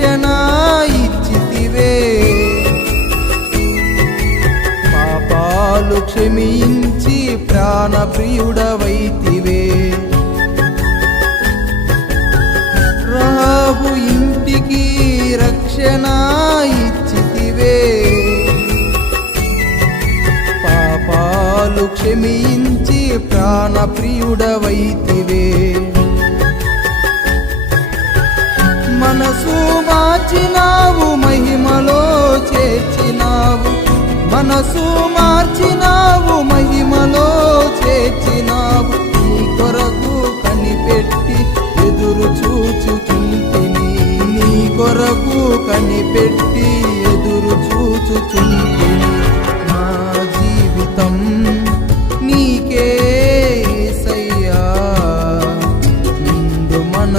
రక్షణ ఇచ్చితివే. పాపాలు క్షమించి ప్రాణప్రియుడవైతివే. రాహాబు ఇంటికి రక్షణ ఇచ్చితివే. పాపాలు క్షమించి ప్రాణప్రియుడవైతివే. మనసు మార్చినావు, మహిమలో చేర్చినావు. మనసు మార్చినావు, మహిమలో చేర్చినావు. నీ కొరకు కనిపెట్టి ఎదురు చూచుచుంటిని. నీ కొరకు కనిపెట్టి ఎదురు చూచుచుంటిని. నా జీవితం